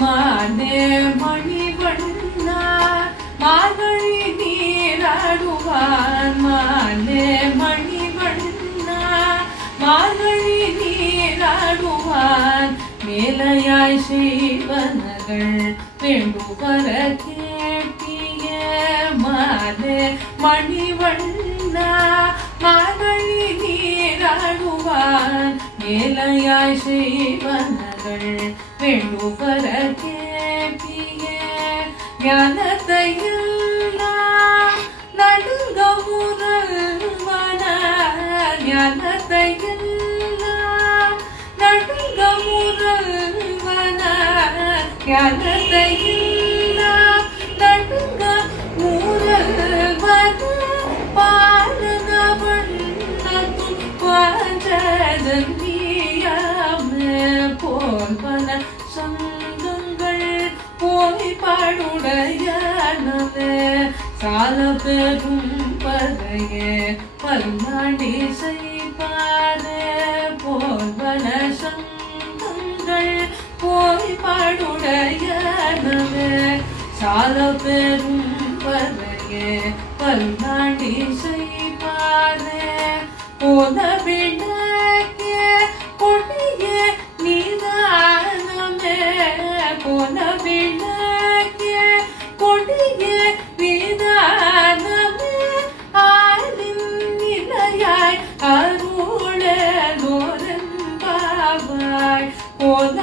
மானே மணிவண்ணா மார்கழி நீராடுவான் மானே மணிவண்ணா மார்கழி நீராடுவான் மேலையாய் செய்வனகள் வேண்டுவர கேட்டிய மானே மணிவண்ணா மார்கழி நீராடுவான் மேலையாய் செய்வனகள் வேண்டுவர கேட்டிய ஞானத்தையெல்லாம் நடுங்க முதல்வன ஞானத்தையெல்லாம் நடுங்க முதல்வன ஞானத்தையெல்லாம் நடுங்க முதல்வன பாலன வண்ணத்தும் பாஞ்சதன்னியாமே போல்வன சங்கங்கள் போய்பாடுடையனவே சால பெரும் பதையே பல்லாண்டி செய்பாரே போல்வன சங்கங்கள் போய்பாடுடையனவே சால பெரும் பதையே பல்லாண்டி செய்பாரே போல விடக்கே கொடியே நீதானமே போல விளக்கே கொடியே நீதானமே ஆளின் நிலையாய் அருளே நோரன் பாவாய் போல